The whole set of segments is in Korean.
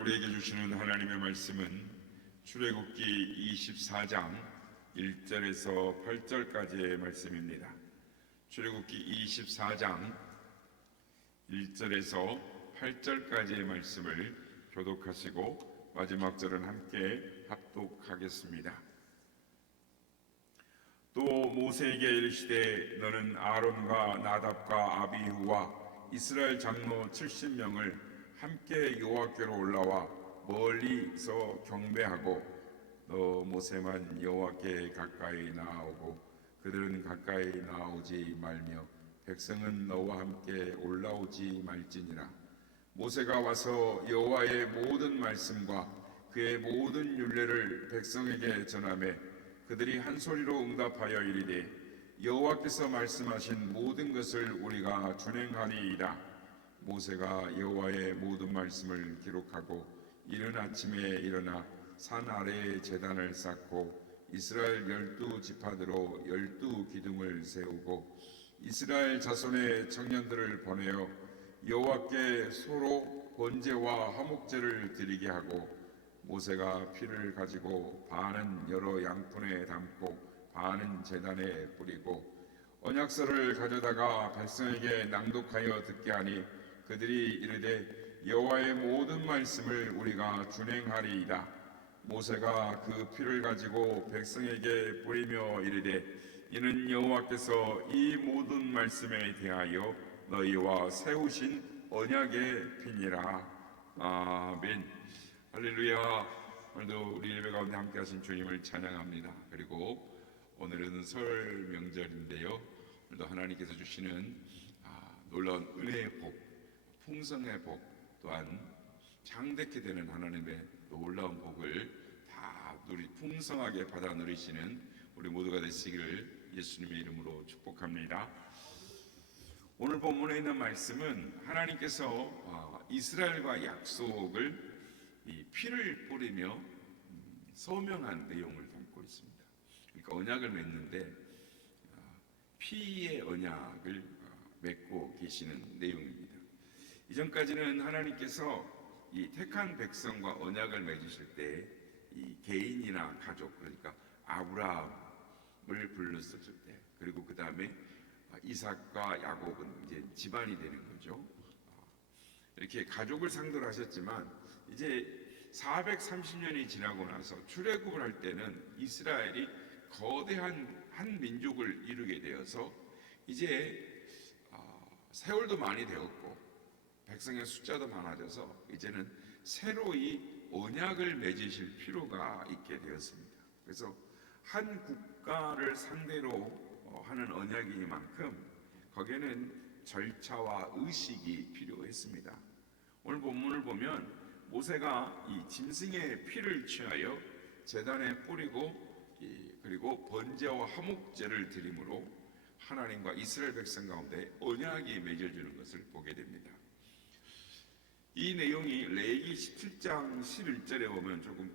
우리에게 주시는 하나님의 말씀은 출애굽기 24장 1절에서 8절까지의 말씀입니다. 출애굽기 24장 1절에서 8절까지의 말씀을 교독하시고 마지막 절은 함께 합독하겠습니다. 또 모세에게 이르시되 너는 아론과 나답과 아비후와 이스라엘 장로 70명을 함께 여호와께로 올라와 멀리서 경배하고 너 모세만 여호와께 가까이 나아오고 그들은 가까이 나아오지 말며 백성은 너와 함께 올라오지 말지니라. 모세가 와서 여호와의 모든 말씀과 그의 모든 율례를 백성에게 전하매 그들이 한 소리로 응답하여 이르되 여호와께서 말씀하신 모든 것을 우리가 준행하리이다. 모세가 여호와의 모든 말씀을 기록하고 이른 아침에 일어나 산 아래에 제단을 쌓고 이스라엘 12지파대로 12기둥을 세우고 이스라엘 자손의 청년들을 보내어 여호와께 서로 번제와 화목제를 드리게 하고 모세가 피를 가지고 반은 여러 양푼에 담고 반은 제단에 뿌리고 언약서를 가져다가 백성에게 낭독하여 듣게 하니 그들이 이르되 여호와의 모든 말씀을 우리가 준행하리이다. 모세가 그 피를 가지고 백성에게 뿌리며 이르되 이는 여호와께서 이 모든 말씀에 대하여 너희와 세우신 언약의 피니라. 아멘. 할렐루야. 오늘도 우리 예배 가운데 함께 하신 주님을 찬양합니다. 그리고 오늘은 설 명절인데요, 오늘도 하나님께서 주시는 놀라운 은혜의 복, 풍성의 복, 또한 장대케 되는 하나님의 놀라운 복을 다 풍성하게 받아 누리시는 우리 모두가 되시기를 예수님의 이름으로 축복합니다. 오늘 본문에 있는 말씀은 하나님께서 이스라엘과 약속을 이 피를 뿌리며 서명한 내용을 담고 있습니다. 그러니까 언약을 맺는데 피의 언약을 맺고 계시는 내용입니다. 이전까지는 하나님께서 이 택한 백성과 언약을 맺으실 때 이 개인이나 가족, 그러니까 아브라함을 불렀을 때, 그리고 그 다음에 이삭과 야곱은 이제 집안이 되는 거죠. 이렇게 가족을 상대로 하셨지만 이제 430년이 지나고 나서 출애굽을 할 때는 이스라엘이 거대한 한 민족을 이루게 되어서 이제 세월도 많이 되었고 백성의 숫자도 많아져서 이제는 새로이 언약을 맺으실 필요가 있게 되었습니다. 그래서 한 국가를 상대로 하는 언약이니만큼 거기에는 절차와 의식이 필요했습니다. 오늘 본문을 보면 모세가 이 짐승의 피를 취하여 제단에 뿌리고 그리고 번제와 화목제를 드림으로 하나님과 이스라엘 백성 가운데 언약이 맺어지는 것을 보게 됩니다. 이 내용이 레위기 17장 11절에 보면 조금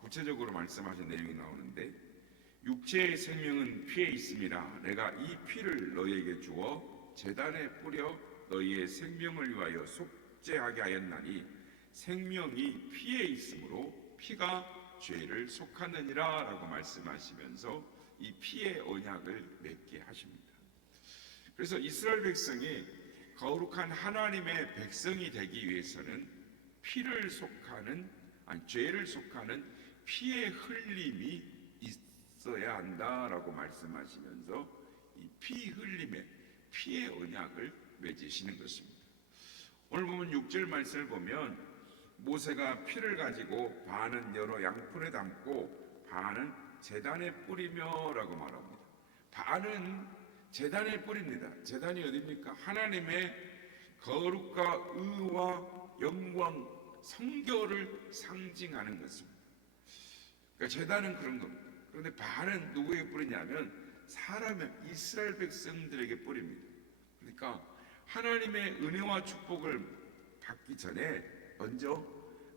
구체적으로 말씀하신 내용이 나오는데 육체의 생명은 피에 있음이라 내가 이 피를 너희에게 주어 제단에 뿌려 너희의 생명을 위하여 속죄하게 하였나니 생명이 피에 있으므로 피가 죄를 속하느니라 라고 말씀하시면서 이 피의 언약을 맺게 하십니다. 그래서 이스라엘 백성이 거룩한 하나님의 백성이 되기 위해서는 피를 속하는 죄를 속하는 피의 흘림이 있어야 한다라고 말씀하시면서 이 피 흘림의 피의 언약을 맺으시는 것입니다. 오늘 보면 6절 말씀을 보면 모세가 피를 가지고 반은 여러 양푼에 담고 반은 제단에 뿌리며 라고 말합니다. 반은 제단에 뿌립니다. 제단이 어디입니까? 하나님의 거룩과 의와 영광, 성결을 상징하는 것입니다. 그러니까 제단은 그런 겁니다. 그런데 반은 누구에게 뿌리냐면 사람의 이스라엘 백성들에게 뿌립니다. 그러니까 하나님의 은혜와 축복을 받기 전에 먼저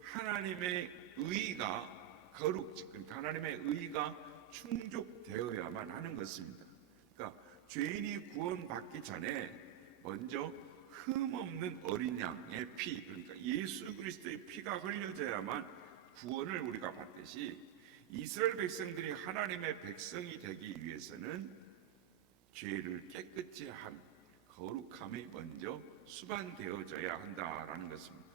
하나님의 의가 그러니까 하나님의 의가 충족되어야만 하는 것입니다. 그러니까 죄인이 구원받기 전에 먼저 흠없는 어린 양의 피, 그러니까 예수 그리스도의 피가 흘려져야만 구원을 우리가 받듯이 이스라엘 백성들이 하나님의 백성이 되기 위해서는 죄를 깨끗이 한 거룩함이 먼저 수반되어져야 한다라는 것입니다.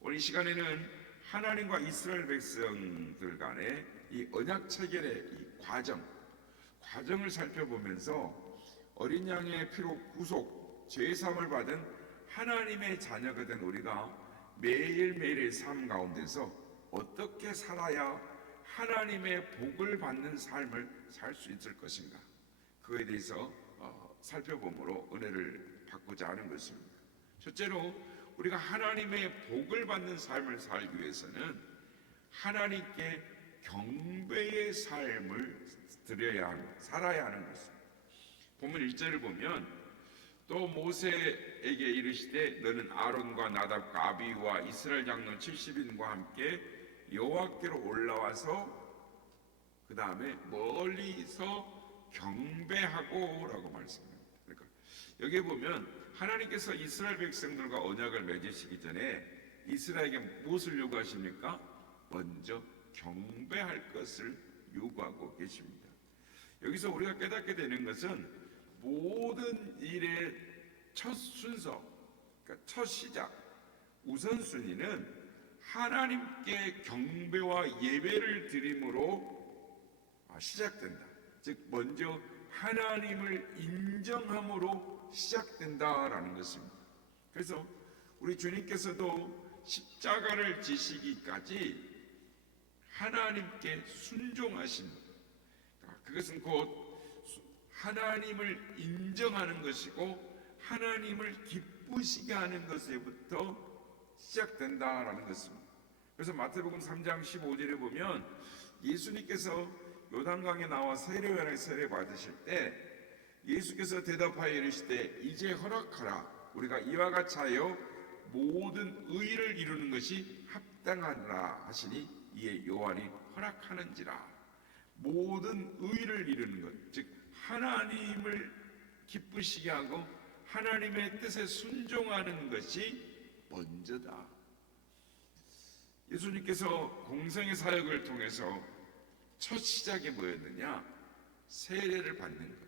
오늘 이 시간에는 하나님과 이스라엘 백성들 간의 이 언약 체결의 이 과정을 살펴보면서 어린 양의 피로 구속, 죄사함을 받은 하나님의 자녀가 된 우리가 매일매일의 삶 가운데서 어떻게 살아야 하나님의 복을 받는 삶을 살 수 있을 것인가, 그거에 대해서 살펴봄으로 은혜를 받고자 하는 것입니다. 첫째로 우리가 하나님의 복을 받는 삶을 살기 위해서는 하나님께 경배의 삶을 살아야 하는 것입니다. 본문 1절을 보면 또 모세에게 이르시되 너는 아론과 나답과 아비후와 이스라엘 장로 70인과 함께 여호와께로 올라와서 그 다음에 멀리서 경배하고 라고 말씀합니다. 그러니까 여기에 보면 하나님께서 이스라엘 백성들과 언약을 맺으시기 전에 이스라엘에게 무엇을 요구하십니까? 먼저 경배할 것을 요구하고 계십니다. 여기서 우리가 깨닫게 되는 것은 모든 일의 첫 순서, 그러니까 첫 시작, 우선순위는 하나님께 경배와 예배를 드림으로 시작된다. 즉 먼저 하나님을 인정함으로 시작된다라는 것입니다. 그래서 우리 주님께서도 십자가를 지시기까지 하나님께 순종하신 것, 그것은 곧 하나님을 인정하는 것이고 하나님을 기쁘시게 하는 것에부터 시작된다라는 것입니다. 그래서 마태복음 3장 15절에 보면 예수님께서 요단강에 나와 세례요한의 세례 받으실 때 예수께서 대답하여 이르시되 이제 허락하라, 우리가 이와 같이 하여 모든 의를 이루는 것이 합당하라 하시니 이에 요한이 허락하는지라. 모든 의를 이루는 것, 즉 하나님을 기쁘시게 하고 하나님의 뜻에 순종하는 것이 먼저다. 예수님께서 공생의 사역을 통해서 첫 시작이 뭐였느냐? 세례를 받는 것,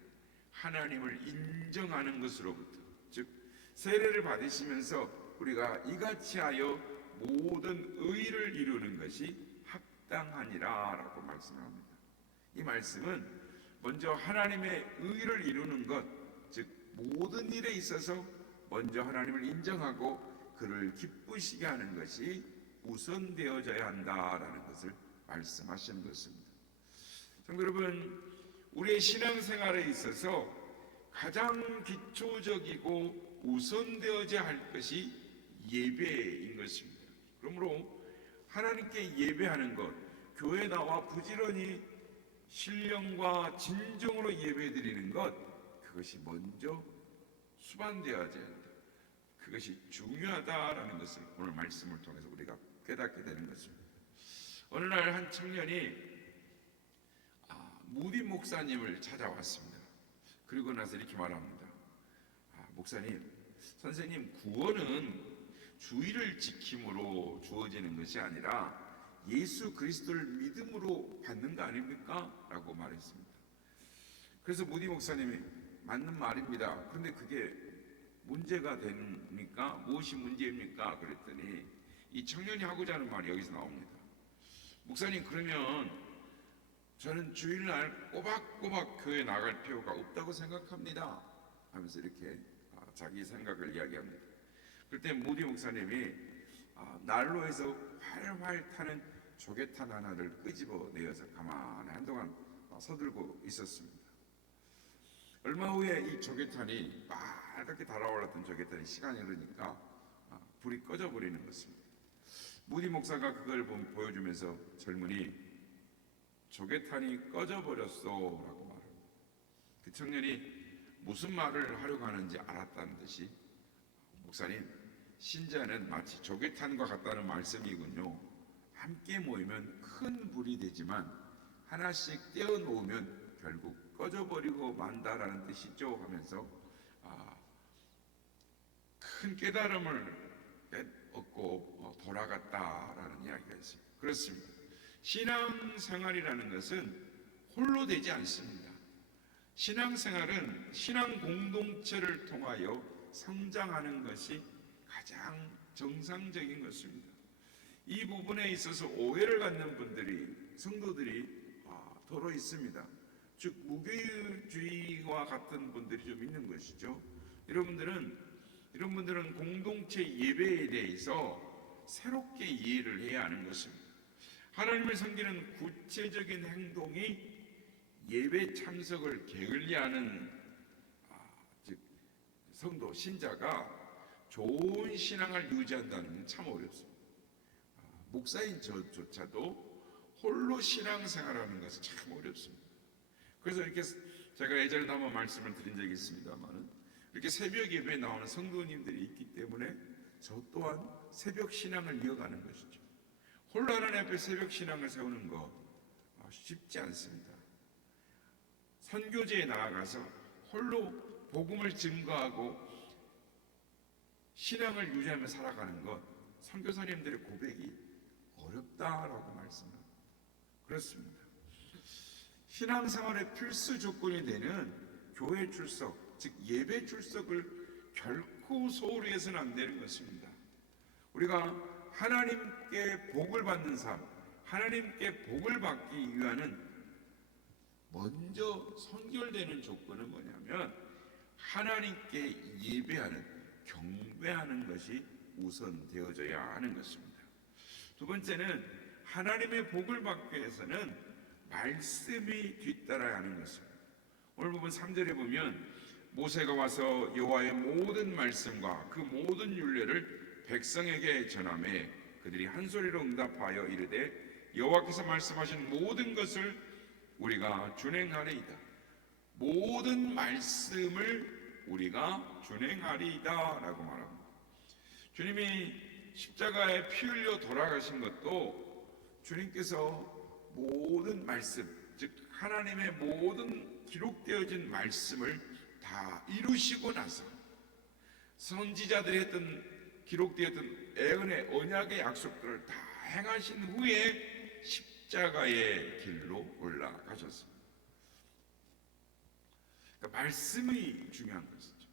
하나님을 인정하는 것으로부터, 즉 세례를 받으시면서 우리가 이같이 하여 모든 의를 이루는 것이 합당하니라 라고 말씀합니다. 이 말씀은 먼저 하나님의 의를 이루는 것, 즉 모든 일에 있어서 먼저 하나님을 인정하고 그를 기쁘시게 하는 것이 우선되어져야 한다라는 것을 말씀하시는 것입니다. 성도 여러분, 우리의 신앙생활에 있어서 가장 기초적이고 우선되어져야 할 것이 예배인 것입니다. 그러므로 하나님께 예배하는 것, 교회에 나와 부지런히 신령과 진정으로 예배드리는 것, 그것이 먼저 수반되어져야 한다. 그것이 중요하다라는 것을 오늘 말씀을 통해서 우리가 깨닫게 되는 것입니다. 어느 날 한 청년이 무디 목사님을 찾아왔습니다. 그리고 나서 이렇게 말합니다. 목사님, 선생님, 구원은 주의를 지킴으로 주어지는 것이 아니라 예수 그리스도를 믿음으로 받는 거 아닙니까? 라고 말했습니다. 그래서 무디 목사님이 맞는 말입니다. 그런데 그게 문제가 됩니까? 무엇이 문제입니까? 그랬더니 이 청년이 하고자 하는 말이 여기서 나옵니다. 목사님, 그러면 저는 주일날 꼬박꼬박 교회 나갈 필요가 없다고 생각합니다 하면서 이렇게 자기 생각을 이야기합니다. 그때 무디 목사님이 난로에서 활활 타는 조개탄 하나를 끄집어내어서 가만히 한동안 서들고 있었습니다. 얼마 후에 이 조개탄이 빨갛게 달아올랐던 조개탄이 시간이 흐르니까 불이 꺼져버리는 것입니다. 무디 목사가 그걸 보여주면서 젊은이, 조개탄이 꺼져버렸어 라고 말합니다. 그 청년이 무슨 말을 하려고 하는지 알았다는 듯이, 목사님, 신자는 마치 조개탄과 같다는 말씀이군요. 함께 모이면 큰 불이 되지만 하나씩 떼어놓으면 결국 꺼져버리고 만다라는 뜻이죠 하면서 큰 깨달음을 얻고 돌아갔다라는 이야기가 있습니다. 그렇습니다. 신앙생활이라는 것은 홀로 되지 않습니다. 신앙생활은 신앙 공동체를 통하여 성장하는 것이 가장 정상적인 것입니다. 이 부분에 있어서 오해를 갖는 분들이, 성도들이 더러 있습니다. 즉 무교주의와 같은 분들이 좀 있는 것이죠. 여러분들은 공동체 예배에 대해서 새롭게 이해를 해야 하는 것입니다. 하나님을 섬기는 구체적인 행동이 예배 참석을 게을리하는 즉 성도, 신자가 좋은 신앙을 유지한다는 건 참 어렵습니다. 목사인 저조차도 홀로 신앙생활하는 것은 참 어렵습니다. 그래서 이렇게 제가 예전에도 한번 말씀을 드린 적이 있습니다만, 이렇게 새벽 예배에 나오는 성도님들이 있기 때문에 저 또한 새벽 신앙을 이어가는 것이죠. 홀로 하나님 앞에 새벽 신앙을 세우는 거 쉽지 않습니다. 선교제에 나아가서 홀로 복음을 증거하고 신앙을 유지하며 살아가는 것, 선교사님들의 고백이 어렵다라고 말씀합니다. 그렇습니다. 신앙생활의 필수 조건이 되는 교회 출석, 즉 예배 출석을 결코 소홀히 해서는 안 되는 것입니다. 우리가 하나님께 복을 받는 삶, 하나님께 복을 받기 위한 먼저 선결되는 조건은 뭐냐면 하나님께 예배하는, 경배하는 것이 우선되어져야 하는 것입니다. 두 번째는 하나님의 복을 받기 위해서는 말씀이 뒤따라야 하는 것입니다. 오늘 부분 3절에 보면 모세가 와서 여호와의 모든 말씀과 그 모든 율례를 백성에게 전하매 그들이 한 소리로 응답하여 이르되 여호와께서 말씀하신 모든 것을 우리가 준행하리이다. 모든 말씀을 우리가 준행하리이다 라고 말합니다. 주님이 십자가에 피 흘려 돌아가신 것도 주님께서 모든 말씀, 즉 하나님의 모든 기록되어진 말씀을 다 이루시고 나서 선지자들이 했던, 기록되었던 애언의 언약의 약속들을 다 행하신 후에 십자가의 길로 올라가셨습니다. 그러니까 말씀이 중요한 것이죠.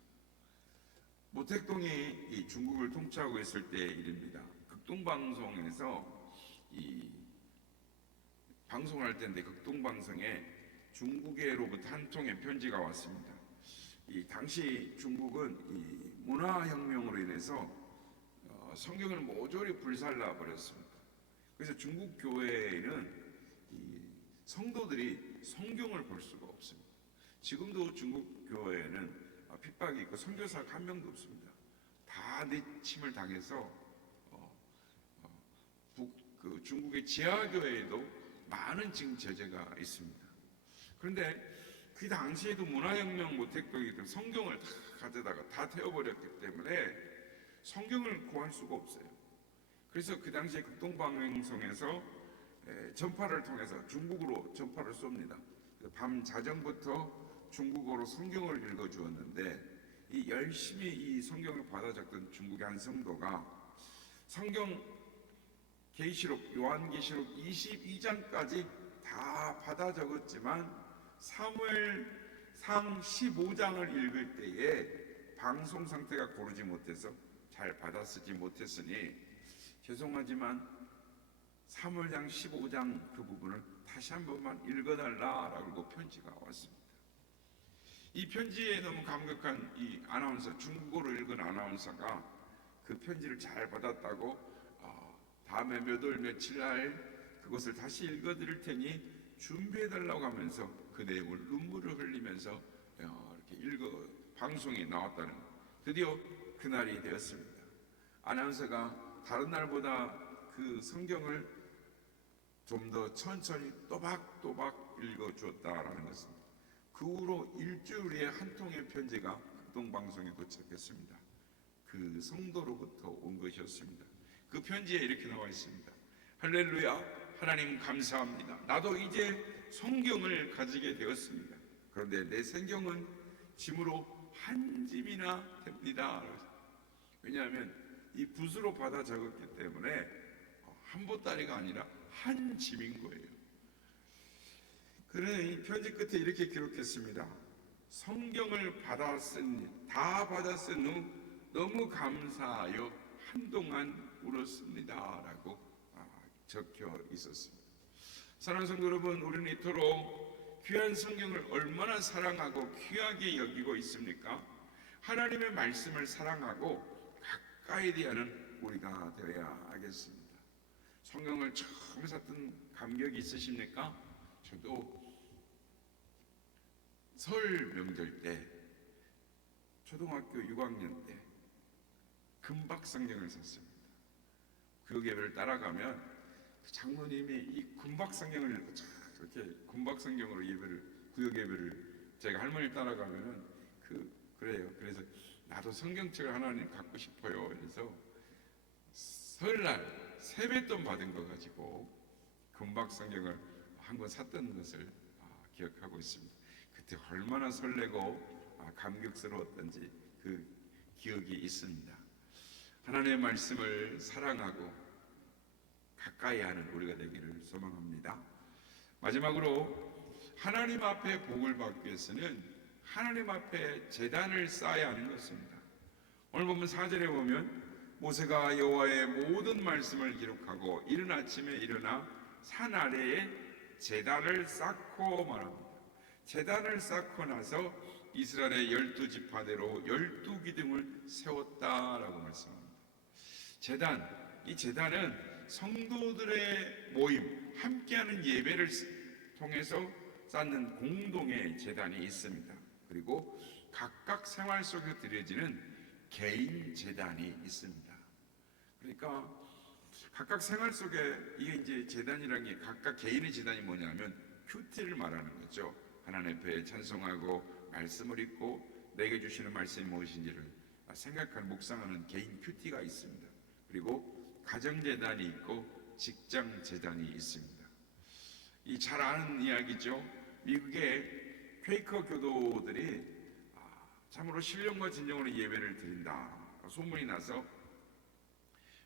모택동이 이 중국을 통치하고 있을 때 일입니다. 극동방송에서 이 방송할 때인데 극동방송에 중국에로부터 한 통의 편지가 왔습니다. 이 당시 중국은 이 문화혁명으로 인해서 성경을 모조리 불살라 버렸습니다. 그래서 중국 교회에는 이 성도들이 성경을 볼 수가 없습니다. 지금도 중국 교회에는 핍박이 있고 선교사가 한 명도 없습니다. 다 내침을 당해서 중국의 지하교회에도 많은 지금 제재가 있습니다. 그런데 그 당시에도 문화혁명 모택동이들 성경을 다 가져다가 다 태워버렸기 때문에 성경을 구할 수가 없어요. 그래서 그 당시에 극동방송에서 전파를 통해서 중국어로 전파를 쏩니다. 밤 자정부터 중국어로 성경을 읽어주었는데 이 열심히 이 성경을 받아 적던 중국의 한 성도가 성경 계시록, 요한계시록 22장까지 다 받아 적었지만 사무엘상 15장을 읽을 때에 방송 상태가 고르지 못해서 잘 받아쓰지 못했으니 죄송하지만 사무엘상 15장 그 부분을 다시 한 번만 읽어달라라고 편지가 왔습니다. 이 편지에 너무 감격한 이 아나운서, 중국어로 읽은 아나운서가 그 편지를 잘 받았다고 다음에 몇 월 며칠 날 그것을 다시 읽어드릴 테니 준비해달라고 하면서 그 내용을 눈물을 흘리면서 이렇게 방송에 나왔다는, 드디어 그날이 되었습니다. 아나운서가 다른 날보다 그 성경을 좀 더 천천히 또박또박 읽어주었다라는 것입니다. 그 후로 일주일에 한 통의 편지가 극동방송에 도착했습니다. 그 성도로부터 온 것이었습니다. 그 편지에 이렇게 나와 있습니다. 할렐루야, 하나님 감사합니다. 나도 이제 성경을 가지게 되었습니다. 그런데 내 성경은 짐으로 한 짐이나 됩니다. 왜냐하면 이 붓으로 받아 적었기 때문에 한 보따리가 아니라 한 짐인 거예요. 그는 이 편지 끝에 이렇게 기록했습니다. 성경을 다 받아 쓴 후 너무 감사하여 한동안 울었습니다라고 적혀 있었습니다. 사랑하는 성도 여러분, 우리는 이토록 귀한 성경을 얼마나 사랑하고 귀하게 여기고 있습니까? 하나님의 말씀을 사랑하고 가까이 대하는 우리가 되어야 하겠습니다. 성경을 처음 샀던 감격이 있으십니까? 저도 설 명절 때 초등학교 6학년 때 금박 성경을 샀습니다. 그 예배를 따라가면 장로님이 이 금박 성경을 이렇게 금박 성경으로 구역 예배를 제가 할머니 따라가면은 그래요. 그래서 나도 성경책을 하나님 갖고 싶어요. 그래서 설날 세뱃돈 받은 거 가지고 금박 성경을 한 권 샀던 것을 기억하고 있습니다. 그때 얼마나 설레고 감격스러웠던지 그 기억이 있습니다. 하나님의 말씀을 사랑하고 가까이 하는 우리가 되기를 소망합니다. 마지막으로 하나님 앞에 복을 받기 위해서는 하나님 앞에 제단을 쌓아야 하는 것입니다. 오늘 보면 4절에 보면 모세가 여호와의 모든 말씀을 기록하고 이른 아침에 일어나 산 아래에 제단을 쌓고 말합니다. 제단을 쌓고 나서 이스라엘의 12지파대로 12기둥을 세웠다라고 말씀합니다. 이 제단은 성도들의 모임, 함께하는 예배를 통해서 쌓는 공동의 제단이 있습니다. 그리고 각각 생활 속에서 드려지는 개인 제단이 있습니다. 그러니까 각각 생활 속에 이게 이제 제단이라는 게 각각 개인의 제단이 뭐냐면 큐티를 말하는 거죠. 하나님 앞에 찬송하고 말씀을 읽고 내게 주시는 말씀이 무엇인지를 생각하는 묵상하는 개인 큐티가 있습니다. 그리고 가정 제단이 있고 직장 제단이 있습니다. 이 잘 아는 이야기죠. 미국의 퀘이커 교도들이 참으로 신령과 진정으로 예배를 드린다 소문이 나서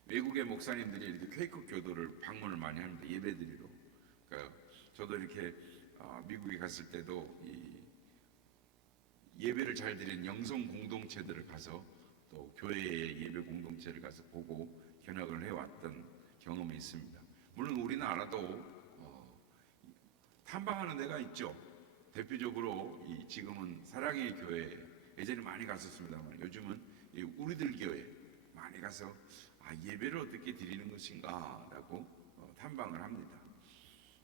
외국의 목사님들이 이렇게 퀘이커 교도를 방문을 많이 합니다. 예배드리러. 그러니까 저도 이렇게 미국에 갔을 때도 이 예배를 잘 드리는 영성 공동체들을 가서 또 교회의 예배 공동체를 가서 보고 견학을 해왔던 경험이 있습니다. 물론 우리나라도 탐방하는 데가 있죠. 대표적으로 지금은 사랑의 교회 예전에 많이 갔었습니다만 요즘은 우리들 교회 많이 가서 예배를 어떻게 드리는 것인가라고 탐방을 합니다.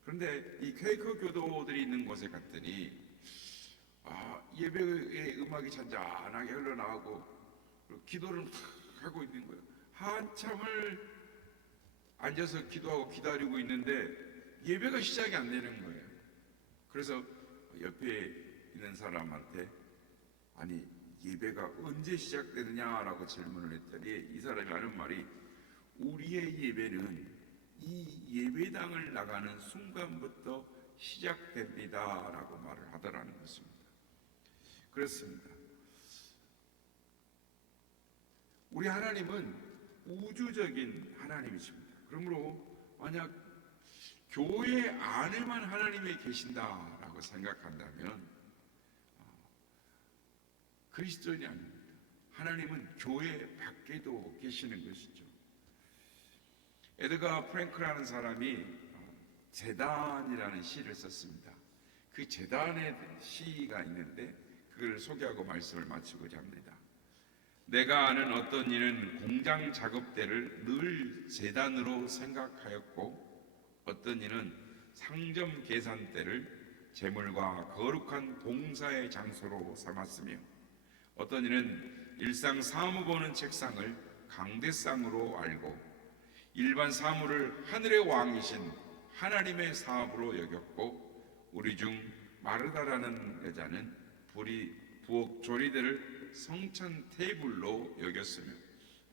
그런데 이 퀘이커 교도들이 있는 곳에 갔더니 예배의 음악이 잔잔하게 흘러나오고 기도를 하고 있는 거예요. 한참을 앉아서 기도하고 기다리고 있는데 예배가 시작이 안 되는 거예요. 그래서 옆에 있는 사람한테 예배가 언제 시작되느냐라고 질문을 했더니 이 사람이 하는 말이 우리의 예배는 이 예배당을 나가는 순간부터 시작됩니다라고 말을 하더라는 것입니다. 그렇습니다. 우리 하나님은 우주적인 하나님이십니다. 그러므로 만약 교회 안에만 하나님이 계신다라고 생각한다면 그리스도인이 아닙니다. 하나님은 교회 밖에도 계시는 것이죠. 에드가 프랭크라는 사람이 제단이라는 시를 썼습니다. 그 제단의 시가 있는데 그걸 소개하고 말씀을 마치고자 합니다. 내가 아는 어떤 이는 공장 작업대를 늘 제단으로 생각하였고 어떤 이는 상점 계산대를 재물과 거룩한 봉사의 장소로 삼았으며 어떤 이는 일상 사무 보는 책상을 강대상으로 알고 일반 사물을 하늘의 왕이신 하나님의 사업으로 여겼고 우리 중 마르다라는 여자는 부엌 조리대를 성찬 테이블로 여겼으며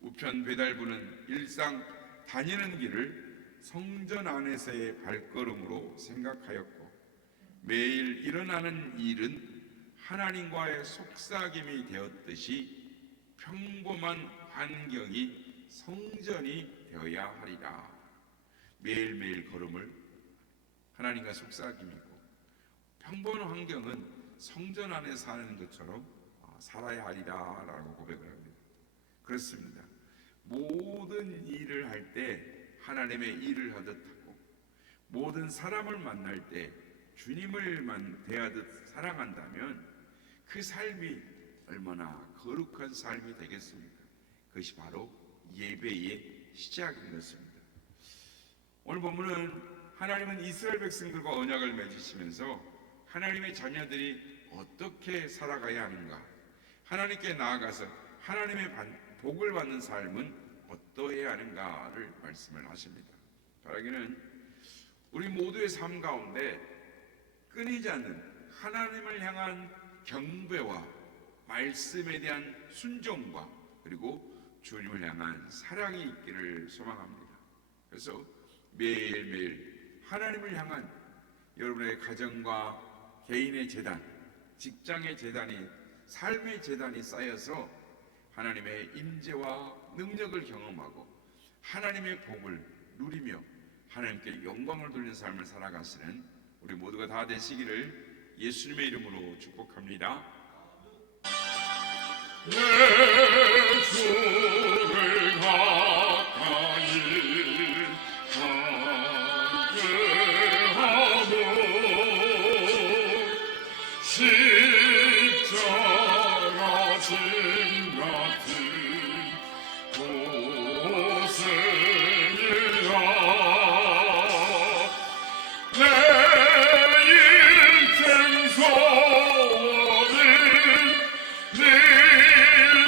우편 배달부는 일상 다니는 길을 성전 안에서의 발걸음으로 생각하였고 매일 일어나는 일은 하나님과의 속삭임이 되었듯이 평범한 환경이 성전이 되어야 하리라. 매일매일 걸음을 하나님과 속삭임이고 평범한 환경은 성전 안에 사는 것처럼 살아야 하리라 라고 고백을 합니다. 그렇습니다. 모든 일을 할 때 하나님의 일을 하듯 하고 모든 사람을 만날 때 주님을 대하듯 사랑한다면 그 삶이 얼마나 거룩한 삶이 되겠습니까? 그것이 바로 예배의 시작인 것입니다. 오늘 본문은 하나님은 이스라엘 백성들과 언약을 맺으시면서 하나님의 자녀들이 어떻게 살아가야 하는가, 하나님께 나아가서 하나님의 복을 받는 삶은 어떠해야 하는가를 말씀을 하십니다. 바라기는 우리 모두의 삶 가운데 끊이지 않는 하나님을 향한 경배와 말씀에 대한 순종과 그리고 주님을 향한 사랑이 있기를 소망합니다. 그래서 매일매일 하나님을 향한 여러분의 가정과 개인의 재단, 직장의 재단이, 삶의 재단이 쌓여서 하나님의 임재와 능력을 경험하고 하나님의 복을 누리며 하나님께 영광을 돌리는 삶을 살아가시는 우리 모두가 다 되시기를 예수님의 이름으로 축복합니다. 내 주를 가까이 간구하고 십자가 짐 같은 고생이라 내 인생 소원을 늘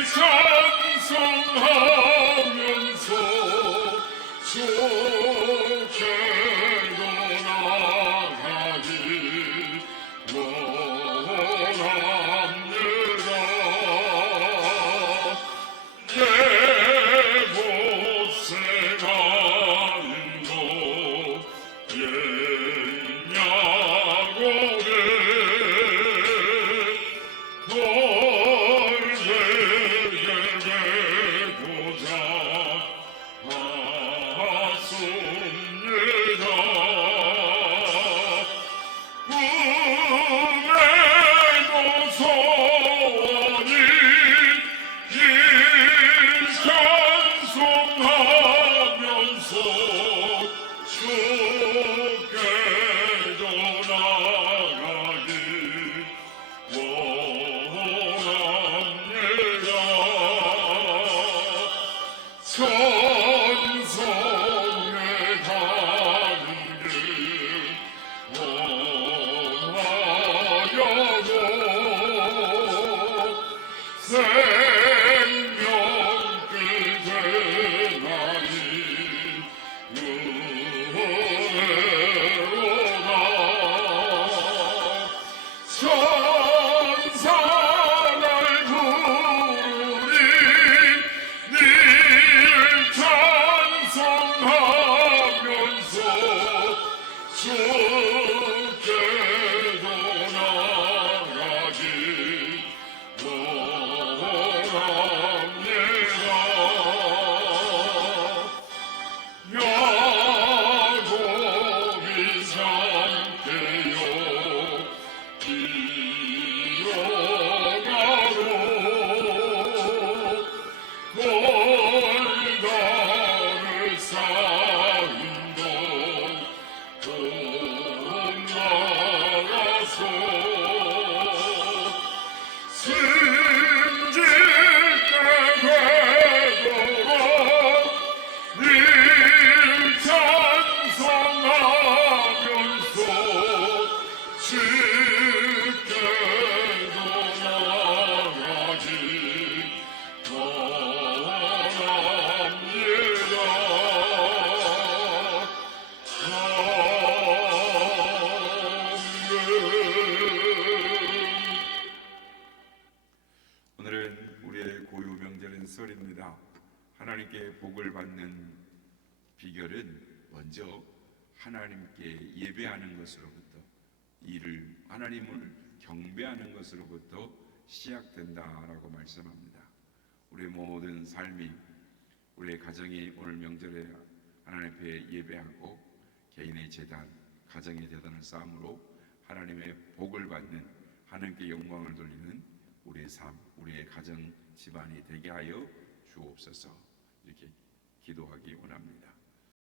찬송하면서 주께로 나가길 원합니다. 내 곳에 가는 곳 옛야고를 돌베개고자 하소입니다. 꿈에도 소원이 길 찬송하면서 주께로 나가길 원합니다. 천성에 가는 길 원하여도 생명길 되나니 은혜로다. 천사를 부르리 늘 찬송하면서 주께로 나가길 원합니다. 야곱이 삼게요 일어나로 골다를 쌓은 돈 나가서 승질 때 되도록 늘 찬송하면서 주께로 나가길 원합니다. 오늘은 우리의 고유 명절인 설입니다. 하나님께 복을 받는 비결은 먼저 하나님께 예배하는 것으로부터, 하나님을 경배하는 것으로부터 시작된다라고 말씀합니다. 우리의 모든 삶이, 우리의 가정이 오늘 명절에 하나님 앞에 예배하고 개인의 재단, 가정의 재단을 쌓음으로 하나님의 복을 받는, 하나님께 영광을 돌리는 우리의 삶, 우리의 가정 집안이 되게 하여 주옵소서. 이렇게 기도하기 원합니다.